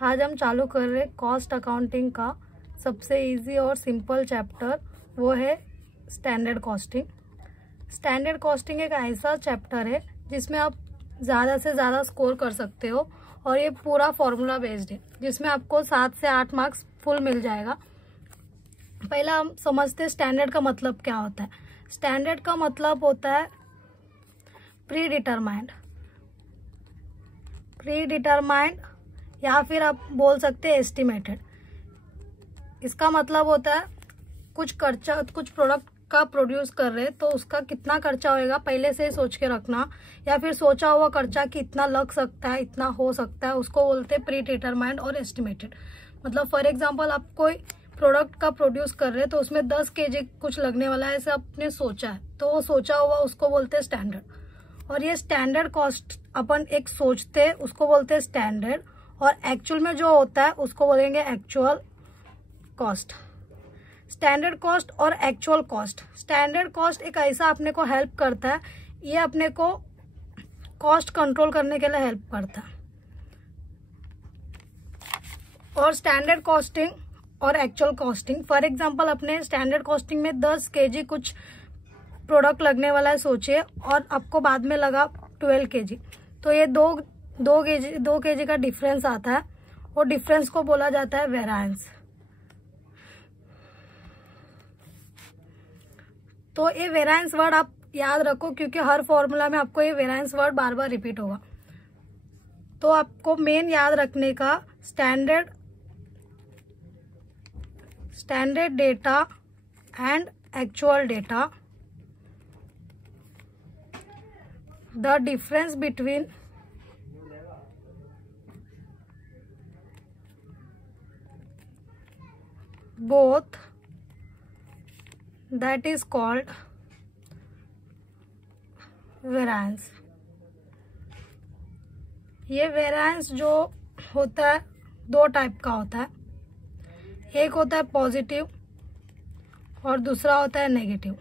आज हम चालू कर रहे कॉस्ट अकाउंटिंग का सबसे इजी और सिंपल चैप्टर, वो है स्टैंडर्ड कॉस्टिंग। स्टैंडर्ड कॉस्टिंग एक ऐसा चैप्टर है जिसमें आप ज़्यादा से ज़्यादा स्कोर कर सकते हो और ये पूरा फॉर्मूला बेस्ड है जिसमें आपको 7 से 8 मार्क्स फुल मिल जाएगा। पहला हम समझते हैं स्टैंडर्ड का मतलब क्या होता है। स्टैंडर्ड का मतलब होता है प्री डिटरमाइंड या फिर आप बोल सकते हैं एस्टिमेटेड। इसका मतलब होता है कुछ प्रोडक्ट का प्रोड्यूस कर रहे तो उसका कितना खर्चा होएगा पहले से ही सोच के रखना, या फिर सोचा हुआ खर्चा कि इतना लग सकता है, इतना हो सकता है, उसको बोलते हैं प्री डिटरमाइंड और एस्टिमेटेड। मतलब फॉर एग्जांपल आप कोई प्रोडक्ट का प्रोड्यूस कर रहे हैं तो उसमें 10 kg कुछ लगने वाला है, ऐसे आपने सोचा है तो वो सोचा हुआ उसको बोलते हैं स्टैंडर्ड। और ये स्टैंडर्ड कॉस्ट अपन एक सोचते हैं उसको बोलते हैं स्टैंडर्ड, और एक्चुअल में जो होता है उसको बोलेंगे एक्चुअल कॉस्ट। स्टैंडर्ड कॉस्ट और एक्चुअल कॉस्ट। स्टैंडर्ड कॉस्ट एक ऐसा अपने को हेल्प करता है, ये अपने को कॉस्ट कंट्रोल करने के लिए हेल्प करता है। और स्टैंडर्ड कॉस्टिंग और एक्चुअल कॉस्टिंग, फॉर एग्जांपल अपने स्टैंडर्ड कॉस्टिंग में 10 kg कुछ प्रोडक्ट लगने वाला है सोचिए, और आपको बाद में लगा 12 kg, तो ये 2 kg का डिफरेंस आता है और डिफरेंस को बोला जाता है वेरिएंस। तो ये वेरिएंस वर्ड आप याद रखो क्योंकि हर फॉर्मूला में आपको ये वेरिएंस वर्ड बार बार रिपीट होगा। तो आपको मेन याद रखने का standard data and actual data, the difference between both, that is called variance। ये वेरिएंस जो होता है 2 टाइप का होता है, एक होता है पॉजिटिव और दूसरा होता है नेगेटिव।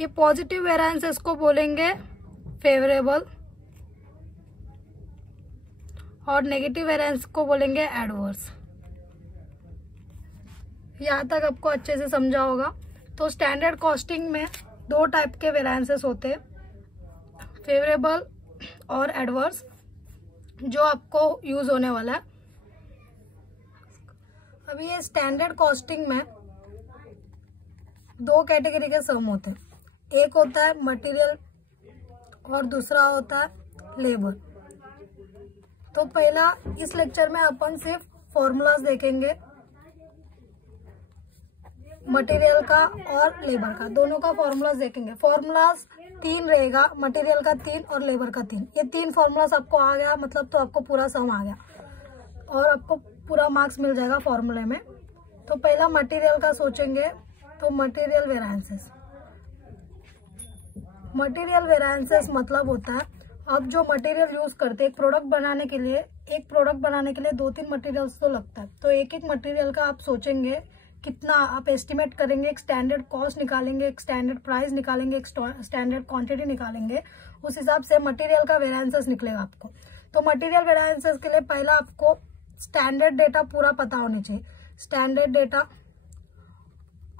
ये पॉजिटिव वेरिएंसेस को बोलेंगे फेवरेबल और नेगेटिव वेरिएंस को बोलेंगे एडवर्स। यहाँ तक आपको अच्छे से समझा होगा। तो स्टैंडर्ड कॉस्टिंग में 2 टाइप के वेरिएंसेस होते हैं, फेवरेबल और एडवर्स, जो आपको यूज होने वाला है। अभी ये स्टैंडर्ड कॉस्टिंग में 2 कैटेगरी के सम होते हैं, एक होता है मटेरियल और दूसरा होता है लेबर। तो पहला इस लेक्चर में अपन सिर्फ फॉर्मूलाज देखेंगे, मटेरियल का और लेबर का, दोनों का फॉर्मूलाज देखेंगे। फॉर्मूलाज 3 रहेगा, मटेरियल का 3 और लेबर का 3। ये 3 फॉर्मूलाज आपको आ गया मतलब तो आपको पूरा सम आ गया और आपको पूरा मार्क्स मिल जाएगा फॉर्मूले में। तो पहला मटेरियल का सोचेंगे तो मटेरियल वेरिएंसेस। मटेरियल वेरिएंसेस मतलब होता है अब जो मटेरियल यूज करते हैं एक प्रोडक्ट बनाने के लिए 2-3 मटेरियल्स तो लगता है, तो एक मटेरियल का आप सोचेंगे कितना, आप एस्टिमेट करेंगे, एक स्टैंडर्ड कॉस्ट निकालेंगे, एक स्टैंडर्ड प्राइस निकालेंगे, एक स्टैंडर्ड क्वांटिटी निकालेंगे, उस हिसाब से मटेरियल का वेरिएंसेस निकलेगा आपको। तो मटेरियल वेरिएंसेस के लिए पहला आपको स्टैंडर्ड डेटा पूरा पता होनी चाहिए, स्टैंडर्ड डेटा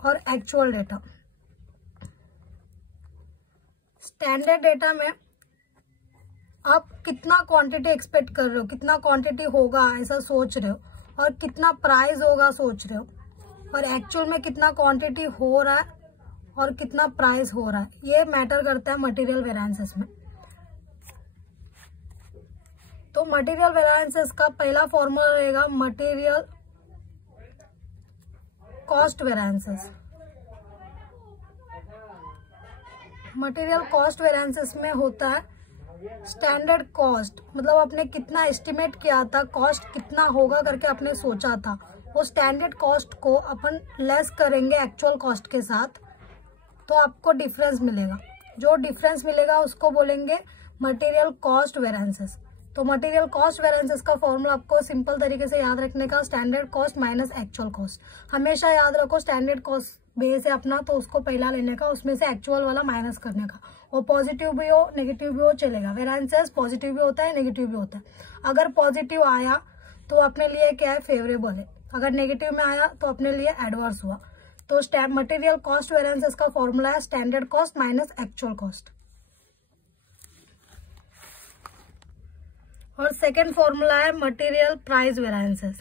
और एक्चुअल डेटा। स्टैंडर्ड डेटा में आप कितना क्वांटिटी एक्सपेक्ट कर रहे हो, कितना क्वांटिटी होगा ऐसा सोच रहे हो, और कितना प्राइस होगा सोच रहे हो, और एक्चुअल में कितना क्वांटिटी हो रहा है और कितना प्राइस हो रहा है, ये मैटर करता है मटेरियल वेरिएंसेस में। तो मटेरियल वेरिएंसेस का पहला फॉर्मूला रहेगा material cost variances. Material cost variances में होता है स्टैंडर्ड कॉस्ट, मतलब आपने कितना एस्टिमेट किया था, कॉस्ट कितना होगा करके आपने सोचा था, वो स्टैंडर्ड कॉस्ट को अपन लेस करेंगे एक्चुअल कॉस्ट के साथ, तो आपको डिफरेंस मिलेगा। जो डिफरेंस मिलेगा उसको बोलेंगे मटेरियल कॉस्ट वेरिएंसेस। तो मटेरियल कॉस्ट वेरिएंसेस का फॉर्मूला आपको सिंपल तरीके से याद रखने का, standard cost minus actual cost. हमेशा याद रखो स्टैंडर्ड कॉस्ट बेस है अपना, तो उसको पहला लेने का, उसमें से एक्चुअल वाला माइनस करने का। वो पॉजिटिव भी हो नेगेटिव भी हो चलेगा। वेरिएंसेस पॉजिटिव भी होता है नेगेटिव भी होता है। अगर पॉजिटिव आया तो अपने लिए क्या है, फेवरेबल है। अगर नेगेटिव में आया तो अपने लिए एडवर्स हुआ। तो मटेरियल कॉस्ट वेरिएंसेस का फॉर्मूला है standard cost minus actual cost. और सेकेंड फॉर्मूला है material price variances.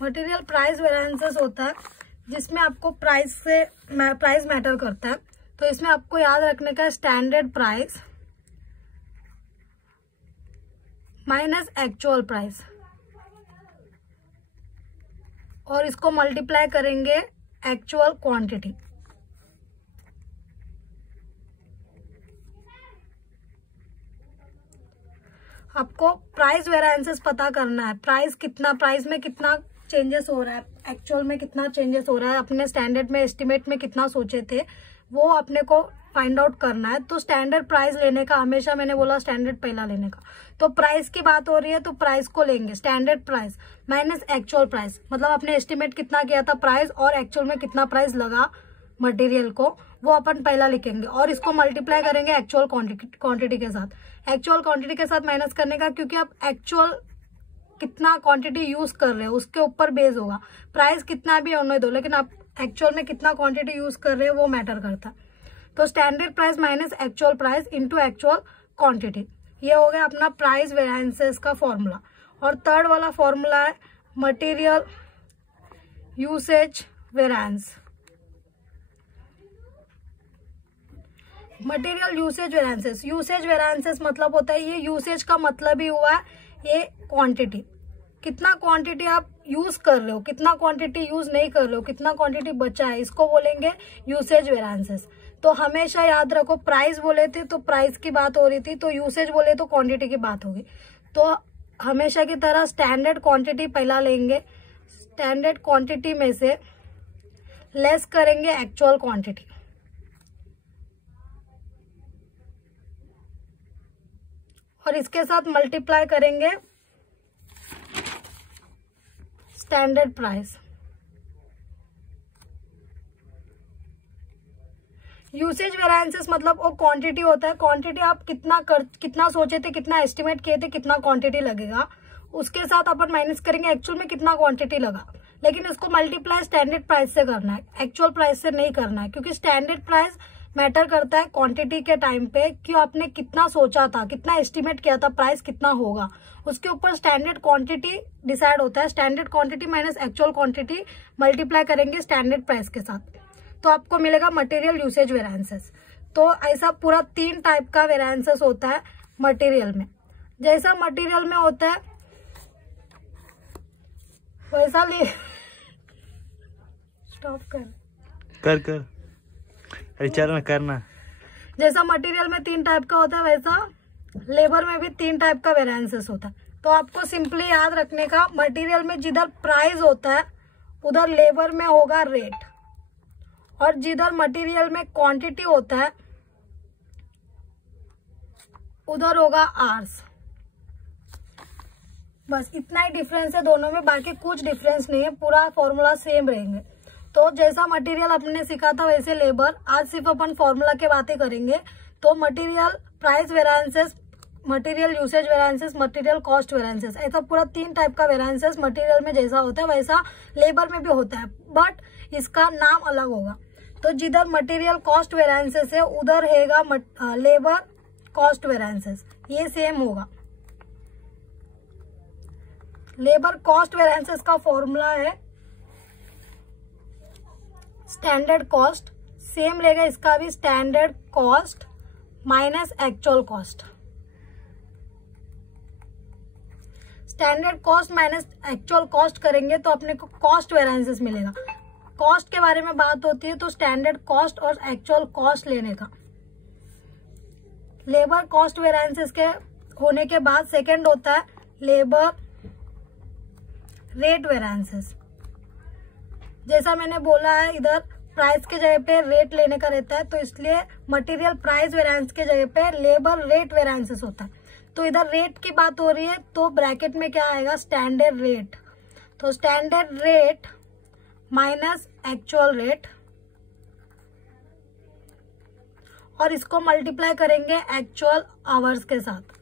Material price variances होता है जिसमें आपको प्राइस मैटर करता है। तो इसमें आपको याद रखने का standard price minus actual price, और इसको मल्टीप्लाई करेंगे एक्चुअल क्वांटिटी। आपको प्राइस वेरिएंसेस पता करना है, प्राइस में कितना चेंजेस हो रहा है, एक्चुअल में कितना चेंजेस हो रहा है, अपने स्टैंडर्ड में एस्टिमेट में कितना सोचे थे, वो अपने को फाइंड आउट करना है। तो स्टैंडर्ड प्राइस लेने का, हमेशा मैंने बोला स्टैंडर्ड पहला लेने का। तो प्राइस की बात हो रही है तो प्राइस को लेंगे, standard price minus actual price, मतलब अपने एस्टिमेट कितना किया था प्राइस और एक्चुअल में कितना प्राइस लगा मटेरियल को, वो अपन पहला लिखेंगे। और इसको मल्टीप्लाई करेंगे एक्चुअल क्वांटिटी के साथ। एक्चुअल क्वांटिटी के साथ माइनस करने का, क्योंकि आप एक्चुअल कितना क्वांटिटी यूज कर रहे हो उसके ऊपर बेस होगा। प्राइस कितना भी होने दो, लेकिन आप एक्चुअल में कितना क्वांटिटी यूज कर रहे हो वो मैटर करता है। तो standard price minus actual price into actual quantity, ये हो गया अपना प्राइस वेरिएंसेस का फॉर्मूला। और थर्ड वाला फॉर्मूला है material usage variance. Material usage variances मतलब होता है, ये यूसेज का मतलब ही हुआ ये क्वांटिटी, कितना क्वांटिटी आप यूज कर रहे हो, कितना क्वांटिटी यूज नहीं कर रहे हो, कितना क्वांटिटी बचा है, इसको बोलेंगे यूसेज वेरिएंसेस। तो हमेशा याद रखो, प्राइस बोले थे तो प्राइस की बात हो रही थी, तो यूसेज बोले तो क्वांटिटी की बात होगी। तो हमेशा की तरह स्टैंडर्ड क्वांटिटी पहला लेंगे, स्टैंडर्ड क्वांटिटी में से लेस करेंगे एक्चुअल क्वांटिटी, और इसके साथ मल्टीप्लाई करेंगे स्टैंडर्ड प्राइस। यूसेज वेरिएंसेस मतलब वो क्वांटिटी होता है, क्वांटिटी आप कितना सोचे थे, कितना एस्टिमेट किए थे, कितना क्वांटिटी लगेगा, उसके साथ अपन माइनस करेंगे एक्चुअल में कितना क्वांटिटी लगा। लेकिन इसको मल्टीप्लाई स्टैंडर्ड प्राइस से करना है, एक्चुअल प्राइस से नहीं करना है, क्योंकि स्टैंडर्ड प्राइस मैटर करता है क्वांटिटी के टाइम पे कि आपने कितना सोचा था, कितना एस्टिमेट किया था, प्राइस कितना होगा, उसके ऊपर स्टैंडर्ड क्वांटिटी डिसाइड होता है। Standard quantity minus actual quantity multiply करेंगे स्टैंडर्ड प्राइस के साथ, तो आपको मिलेगा मटेरियल यूसेज वेरिएंसेस। तो ऐसा पूरा 3 टाइप का वेरिएंसेस होता है मटेरियल में। जैसा मटेरियल में होता है वैसा स्टॉप कर विचार में करना। जैसा मटेरियल में 3 टाइप का होता है, वैसा लेबर में भी 3 टाइप का वेरिएंसेस होता है। तो आपको सिंपली याद रखने का, मटेरियल में जिधर प्राइस होता है उधर लेबर में होगा रेट, और जिधर मटेरियल में क्वांटिटी होता है उधर होगा आवर्स। बस इतना ही डिफरेंस है दोनों में, बाकी कुछ डिफरेंस नहीं है, पूरा फॉर्मूला सेम रहेंगे। तो जैसा मटेरियल अपने सीखा था वैसे लेबर, आज सिर्फ अपन फॉर्मूला की बातें करेंगे। तो material price variances, material usage variances, material cost variances, ऐसा पूरा 3 टाइप का वेरिएंसेस मटेरियल में जैसा होता है वैसा लेबर में भी होता है, बट इसका नाम अलग होगा। तो जिधर मटेरियल कॉस्ट वेरिएंसेस है उधर रहेगा लेबर कॉस्ट वेरिएंसेस, ये सेम होगा। लेबर कॉस्ट वेरिएंसेस का फॉर्मूला है स्टैंडर्ड कॉस्ट, सेम रहेगा इसका भी, standard cost minus actual cost. Standard cost minus actual cost करेंगे तो अपने को कॉस्ट वेरिएंसेस मिलेगा। कॉस्ट के बारे में बात होती है तो स्टैंडर्ड कॉस्ट और एक्चुअल कॉस्ट लेने का। लेबर कॉस्ट वेरिएंसेस के होने के बाद सेकंड होता है लेबर रेट वेरिएंसेस। जैसा मैंने बोला है, इधर प्राइस के जगह पे रेट लेने का रहता है, तो इसलिए मटेरियल प्राइस वेरिएंस के जगह पे लेबर रेट वेरिएंसेस होता है। तो इधर रेट की बात हो रही है तो ब्रैकेट में क्या आएगा, स्टैंडर्ड रेट। तो standard rate minus actual rate, और इसको मल्टीप्लाई करेंगे एक्चुअल आवर्स के साथ।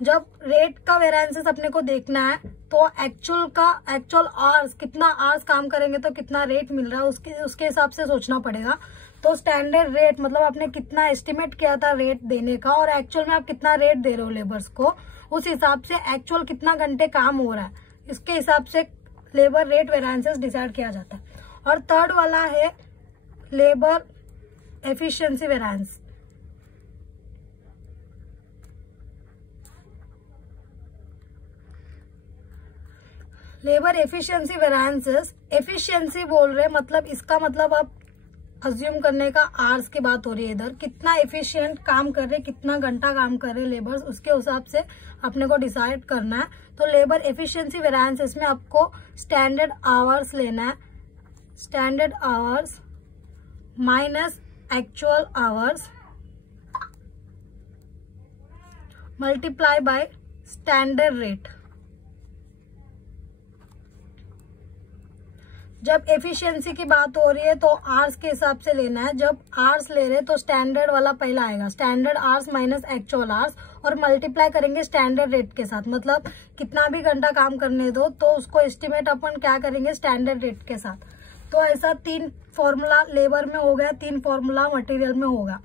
जब रेट का वेरिएंसेस अपने को देखना है तो एक्चुअल आवर्स, कितना आवर्स काम करेंगे तो कितना रेट मिल रहा है, उसके हिसाब से सोचना पड़ेगा। तो स्टैंडर्ड रेट मतलब आपने कितना एस्टिमेट किया था रेट देने का, और एक्चुअल में आप कितना रेट दे रहे हो लेबर्स को, उस हिसाब से एक्चुअल कितना घंटे काम हो रहा है, इसके हिसाब से लेबर रेट वेरिएंसेस डिसाइड किया जाता है। और थर्ड वाला है labour efficiency variance. Labour efficiency variances, efficiency बोल रहे मतलब इसका मतलब आप अज्यूम करने का आवर्स की बात हो रही है। इधर कितना एफिशिएंट काम कर रहे, कितना घंटा काम कर रहे लेबर्स, उसके हिसाब से अपने को डिसाइड करना है। तो लेबर एफिशिएंसी वेरिएंसेस में आपको स्टैंडर्ड आवर्स लेना है, standard hours minus actual hours multiply by standard rate. जब एफिशिएंसी की बात हो रही है तो आवर्स के हिसाब से लेना है। जब आवर्स ले रहे हैं तो स्टैंडर्ड वाला पहला आएगा, standard hours minus actual hours, और मल्टीप्लाई करेंगे स्टैंडर्ड रेट के साथ। मतलब कितना भी घंटा काम करने दो तो उसको एस्टिमेट अपन क्या करेंगे, स्टैंडर्ड रेट के साथ। तो ऐसा 3 फॉर्मूला लेबर में हो गया, 3 फॉर्मूला मटेरियल में होगा।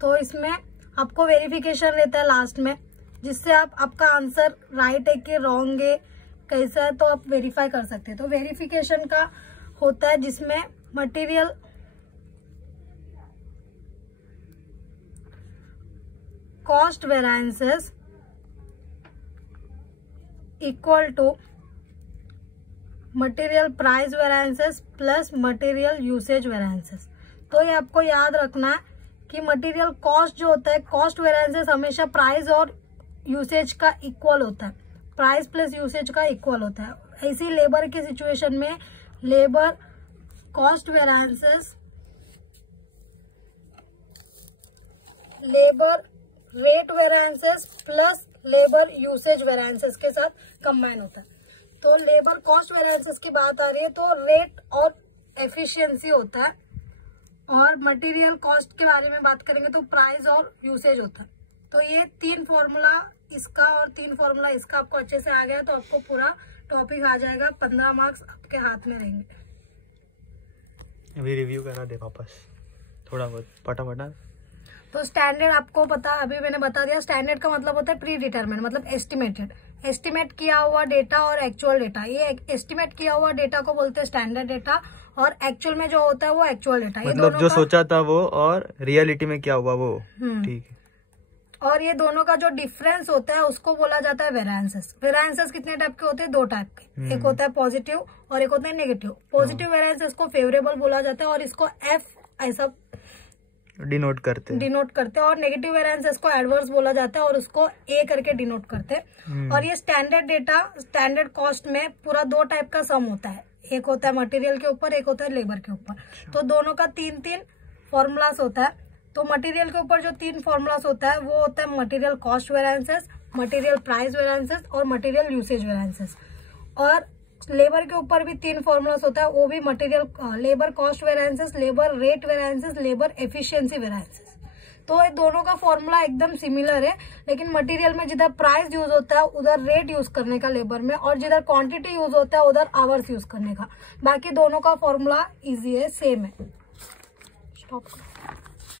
तो इसमें आपको वेरिफिकेशन रहता है लास्ट में, जिससे आपका आंसर राइट है कि रॉन्ग है, कैसा है, तो आप वेरीफाई कर सकते हैं। तो वेरिफिकेशन का होता है जिसमें material cost variances equal to material price variances plus material usage variances. तो ये आपको याद रखना है कि मटेरियल कॉस्ट जो होता है, कॉस्ट वेरिएंसेस हमेशा प्राइस और यूसेज का इक्वल होता है, प्राइस प्लस यूसेज का इक्वल होता है। ऐसी लेबर की सिचुएशन में labour cost variances labour rate variances plus labour usage variances के साथ कंबाइन होता है। तो लेबर कॉस्ट वेरिएंसेस की बात आ रही है तो रेट और एफिशिएंसी होता है, और मटेरियल कॉस्ट के बारे में बात करेंगे तो प्राइस और यूसेज होता है। तो ये 3 फॉर्मूला इसका और 3 फॉर्मूला इसका आपको अच्छे से आ गया तो आपको पूरा टॉपिक आ जाएगा, 15 मार्क्स आपके हाथ में रहेंगे। अभी रिव्यू करा दे वापस थोड़ा बहुत पटा। तो स्टैंडर्ड आपको पता, अभी मैंने बता दिया, स्टैंडर्ड का मतलब होता है प्री डिटरमिनेट, मतलब एस्टिमेटेड, एस्टिमेट किया हुआ डेटा और एक्चुअल डेटा। ये एस्टिमेट किया हुआ डेटा को बोलते हैं स्टैंडर्ड डेटा, और एक्चुअल में जो होता है वो एक्चुअल डेटा। मतलब जो सोचा था वो और रियलिटी में क्या हुआ वो, ठीक है। और ये दोनों का जो डिफरेंस होता है उसको बोला जाता है वेरिएंसेस। वेरिएंसेस कितने टाइप के होते हैं, 2 टाइप के, एक होता है पॉजिटिव और एक होता है नेगेटिव। पॉजिटिव वेरिएंसेस को फेवरेबल बोला जाता है और इसको एफ ऐसा डिनोट करते हैं, और नेगेटिव वेरिएंसेस को एडवर्स बोला जाता है और उसको ए करके डिनोट करते हैं। और ये स्टैंडर्ड डेटा, स्टैंडर्ड कॉस्ट में पूरा 2 टाइप का सम होता है, एक होता है मटेरियल के ऊपर, एक होता है लेबर के ऊपर। तो दोनों का 3-3 फॉर्मूलास होता है। तो मटेरियल के ऊपर जो 3 फॉर्मूलास होता है वो होता है material cost variances, material price variances और मटेरियल यूसेज वेरिएंसेस। और लेबर के ऊपर भी 3 फॉर्मूलास होता है, वो भी material labour cost variances, labour rate variances, labour efficiency variances. तो ये दोनों का फॉर्मूला एकदम सिमिलर है, लेकिन मटेरियल में जिधर प्राइस यूज होता है उधर रेट यूज करने का लेबर में, और जिधर क्वांटिटी यूज होता है उधर आवर्स यूज करने का। बाकी दोनों का फॉर्मूला इजी है, सेम है। स्टॉप।